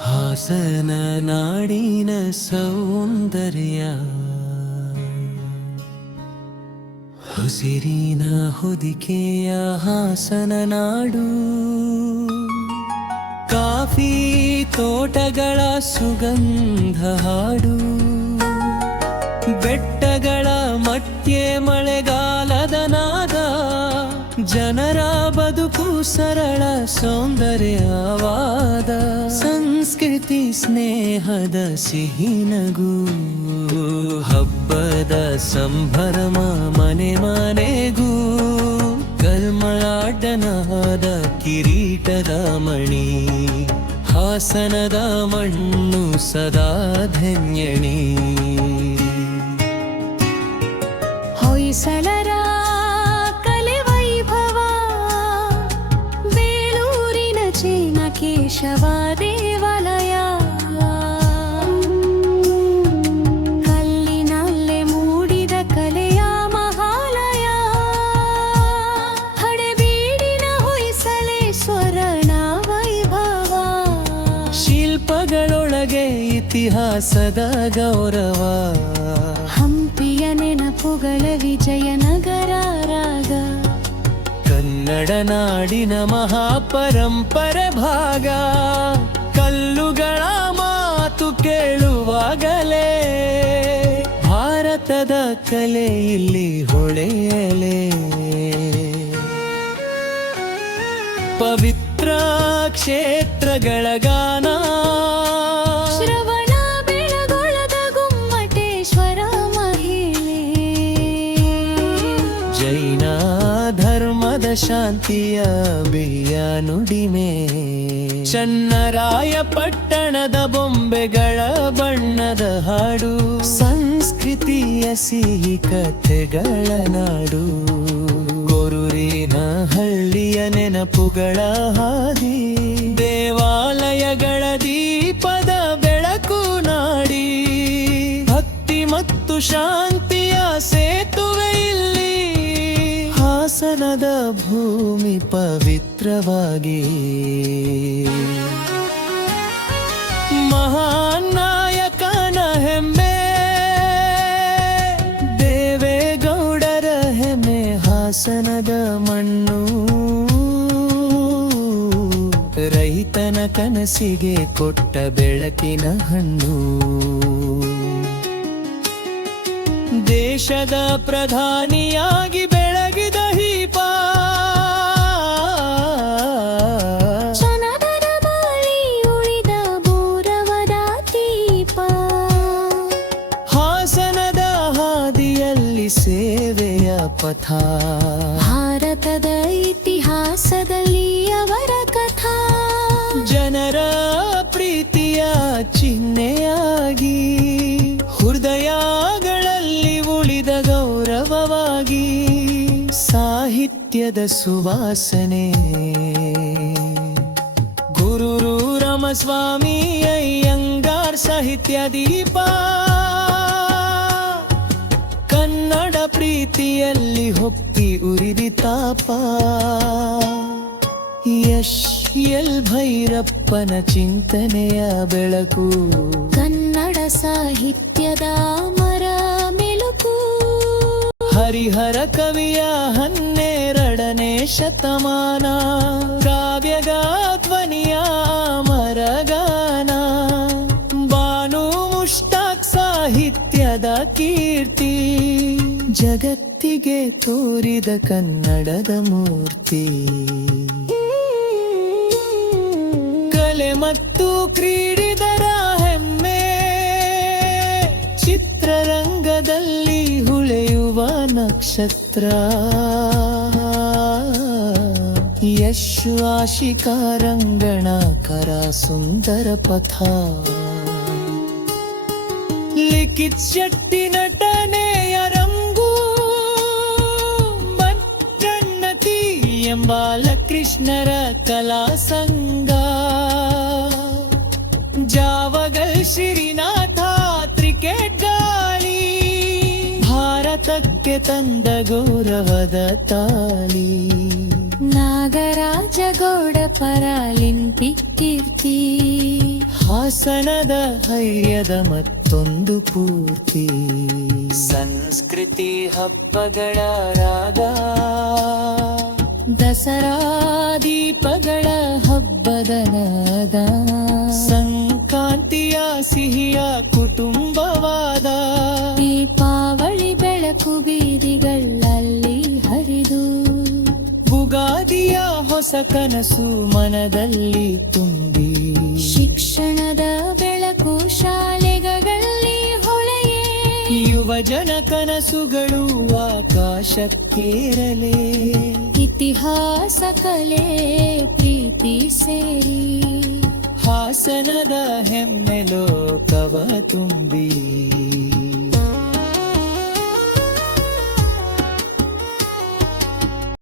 ಹಾಸನ ನಾಡಿನ ಸೌಂದರ್ಯ, ಹಸಿರಿನ ಹೊದಿಕೆಯ ಹಾಸನ ನಾಡು, ಕಾಫಿ ತೋಟಗಳ ಸುಗಂಧ ಹಾಡು, ಬೆಟ್ಟಗಳ ಮಧ್ಯೆ ಮಳೆಗಾಲದ ನಾದ, ಜನರ ಬದುಕು ಸರಳ ಸೌಂದರ್ಯವಾದ, ಸಂಸ್ಕೃತಿ ಸ್ನೇಹದ ಸಿಹಿನಗು, ಹಬ್ಬದ ಸಂಭ್ರಮ ಮನೆ ಮನೆಗೂ, ಕಲ್ಮಳಾಟನಾದ ಕಿರೀಟದ ಮಣಿ, ಹಾಸನದ ಮಣ್ಣು ಸದಾ ಧನ್ಯಣಿ. ಹೊಯ್ಸಳರ ಕಲೆ ವೈಭವ, ಬೇಲೂರಿನ ಚೆನ್ನಕೇಶವ ದೇವಾಲಯ, ಕಲ್ಲಿನಲ್ಲೇ ಮೂಡಿದ ಕಲೆಯ ಮಹಾಲಯ, ಹಳೆಬೀಡಿನ ಹೊಯ್ಸಳೇಶ್ವರನ ವೈಭವ, ಶಿಲ್ಪಗಳೊಳಗೆ ಇತಿಹಾಸದ ಗೌರವ, ಹಂಪಿಯ ನೆನಪುಗಳ ವಿಜಯನಗರ ರಾಗ, ಕನ್ನಡ ನಾಡಿನ ಮಹಾಪರಂಪರೆ ಭಾಗ, ಕಲ್ಲುಗಳ ಮಾತು ಕೇಳುವಾಗಲೇ ಭಾರತದ ಕಲೆ ಇಲ್ಲಿ ಹೊಳೆಯಲೇ. ಪವಿತ್ರ ಕ್ಷೇತ್ರಗಳ ಗಾನ, ಶ್ರವಣ ಬೆಳಗೊಳದ ಗುಮ್ಮಟೇಶ್ವರ ಮಹಿಳೆ, ಜೈನ ಧರ್ಮದ ಶಾಂತಿಯ ಬಿಯ ನುಡಿಮೆ, ಚನ್ನರಾಯ ಪಟ್ಟಣದ ಬೊಂಬೆಗಳ ಬಣ್ಣದ ಹಾಡು, ಸಂಸ್ಕೃತಿಯ ಸಿಹಿ ಕಥೆಗಳ ನಾಡು, ಗೊರೂರಿನ ಹಳ್ಳಿಯ ನೆನಪುಗಳ ಹಾದಿ, ದೇವಾಲಯಗಳ ದೀಪದ ಬೆಳಕು ನಾಡಿ, ಭಕ್ತಿ ಮತ್ತು ಶಾಂತಿಯ ಸೇತುವೆ ಇಲ್ಲಿ, ಹಾಸನದ ಭೂಮಿ ಪವಿತ್ರವಾಗಿ, ಮಹಾನ್ ನಾಯಕನ ಹೆಮ್ಮೆ, ದೇವೇಗೌಡರ ಹೆಮ್ಮೆ ಹಾಸನದ ಮಣ್ಣು, ರೈತನ ಕನಸಿಗೆ ಕೊಟ್ಟ ಬೆಳಕಿನ ಹಣ್ಣು, ದೇಶದ ಪ್ರಧಾನಿಯಾಗಿ ಬೆಳಗಿದ ದೀಪ, ಜನಪದ ಬಾಳಿ ಉಳಿದ ಗೌರವದ ದೀಪ, ಹಾಸನದ ಹಾದಿಯಲ್ಲಿ ಸೇವೆಯ ಪಥ, ಭಾರತದ ಇತಿಹಾಸದಲ್ಲಿ ಅವರ ಕಥಾ, ಜನರ ಪ್ರೀತಿಯ ಚಿಹ್ನೆಯಾಗಿ, ಹೃದಯಗಳಲ್ಲಿ ಉಳಿದ ಗೌರವವಾಗಿ, ಸಾಹಿತ್ಯದ ಸುವಾಸನೆ, ಗುರು ರಾಮಸ್ವಾಮಿ ಅಯ್ಯಂಗಾರ್ ಸಾಹಿತ್ಯ ದೀಪ, ಕನ್ನಡ ಪ್ರೀತಿಯಲ್ಲಿ ಹೊಕ್ಕಿ ಉರಿದಿ ತಾಪ, ಯಶ್ ಎಲ್ ಭೈರಪ್ಪನ ಚಿಂತನೆಯ ಬೆಳಕು, ಕನ್ನಡ ಸಾಹಿತ್ಯದ ಮರ ಮೆಲುಕು, ಹರಿಹರ ಕವಿಯ 12ನೇ ಶತಮಾನ, ಕಾವ್ಯಗ ಧ್ವನಿಯ ಮರಗಾನ, ಬಾನು ಮುಷ್ತಾಕ್ ಸಾಹಿತ್ಯದ ಕೀರ್ತಿ, ಜಗತ್ತಿಗೆ ತೋರಿದ ಕನ್ನಡದ ಮೂರ್ತಿ, ಕಲೆ ಮತ್ತು ಕ್ರೀಡಿದರ ಹೆಮ್ಮೆ, ಚಿತ್ರರಂಗದಲ್ಲಿ ಹೊಳೆಯುವ ನಕ್ಷತ್ರ, ಯಶ್ ಆಶಿಕಾರಂಗಣ ಕರ ಸುಂದರ ಪಥ, ಲಿಖಿತ್ ಶೆಟ್ಟಿ ನಟನೆಯ ರಂಗು, ಬನ್ನತಿ ಎಂಬಾಲಕೃಷ್ಣರ ಕಲಾ ಸಂಘ, ಜಾವಗಲ್ ಶ್ರೀನಾಥ ಕ್ರಿಕೆಟ್ ಗಾಳಿ ಭಾರತಕ್ಕೆ ತಂದ ಗೌರವದ ತಾಳಿ ನಾಗರಾಜಗೌಡ ಪರಾಲಿಂಪಿಕ್ ಕೀರ್ತಿ ಹಾಸನದ ಹೈರ್ಯದ ಮತ್ತೊಂದು ಪೂರ್ತಿ ಸಂಸ್ಕೃತಿ ಹಬ್ಬಗಳ ರಾಗ ದಸರಾ ದೀಪಗಳ ಹಬ್ಬದ ನಾದ ಸಂಕ್ರಾಂತಿಯ ಸಿಹಿಯ ಕುಟುಂಬವಾದ ದೀಪಾವಳಿ ಬೆಳಕು ಬೀದಿಗಳಲ್ಲಿ ಹರಿದು ಉಗಾದಿಯ ಹೊಸ ಕನಸು ಮನದಲ್ಲಿ ತುಂಬಿ ಶಿಕ್ಷಣದ ಬೆಳಕು ಶಾಲೆಗಳಲ್ಲಿ ಹೊಳೆಯೇ ಯುವಜನ ಕನಸುಗಳು ಆಕಾಶಕ್ಕೇರಲೇ ಇತಿಹಾಸ ಕಲೆ ಪ್ರೀತಿ ಸೇರಿ ಹಾಸನದ ಹೆಮ್ಮೆ ಲೋಕವ ತುಂಬಿ